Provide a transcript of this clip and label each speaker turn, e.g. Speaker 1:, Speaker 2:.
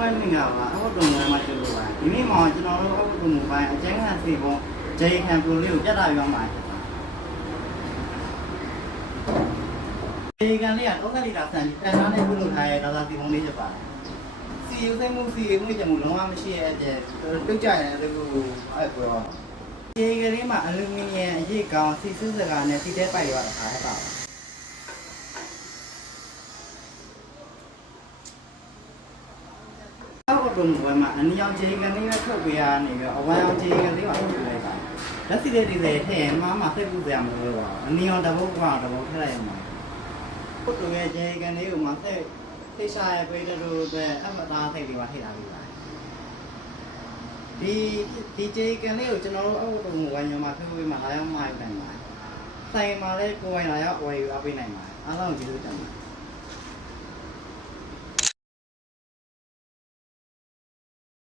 Speaker 1: ဟုတ်မင်္ဂလာပါအခုတုံးမှာကျလို့ပါဒီနေ့မှကျွန်တော်တို့အခုတုံးပိုင်းအကျဉ်းခံစီပုံဂျေခံပရိုလေးကိုပြတ်တာပြောမှာဂျေခံလေးက30လီတာဆန်ပြီးတန်သားနဲ့ပြုလုပ်ထားရဲ့ဒါသာစီပုံလေးဖြစ်ပါတယ်စီယူသိမှုစီယူမှုကြမှုလုံးဝမရှိရဲ့အကျပြုတ်ကြရင်လည်းကိုအဲ့ပြောဂျေကလေးမှာအလူမီနီယံအရေးကောင်းစီစူးစကားနဲ့စီတဲပိုက်ရတာခါရပါ အောက်တုံးဘယ်မှာအနီအောင်ဂျေကန်လေးပဲထုတ်ပေးရနေပြီးအဝမ်းအောင်ဂျေကန်လေးပါထုတ်ပေးလိုက်ပါလက်စီလေးတွေလည်းထည့်ရင်မမစိတ်ပူစရာမလိုတော့ဘူးအနီအောင်တပုတ်ကောင်တပုတ်ထည့်လိုက်ရမှာဟုတ်တုံးရဲ့ဂျေကန်လေးကိုမှစိတ်သိရှာရပေးတဲ့လိုအတွက်အမသားစိတ်တွေပါထည့်လာပြီပါဒီဒီဂျေကန်လေးကိုကျွန်တော်တို့အောက်တုံးဝိုင်းရမှာဖိဖိမှာလာရောက်မှာယူနိုင်ပါဆိုင်မှာလည်းကိုယ်ဝင်လာရောက်ဝယ်ယူအပ်ပေးနိုင်ပါအားလုံးကျေးဇူးတင်ပါတယ်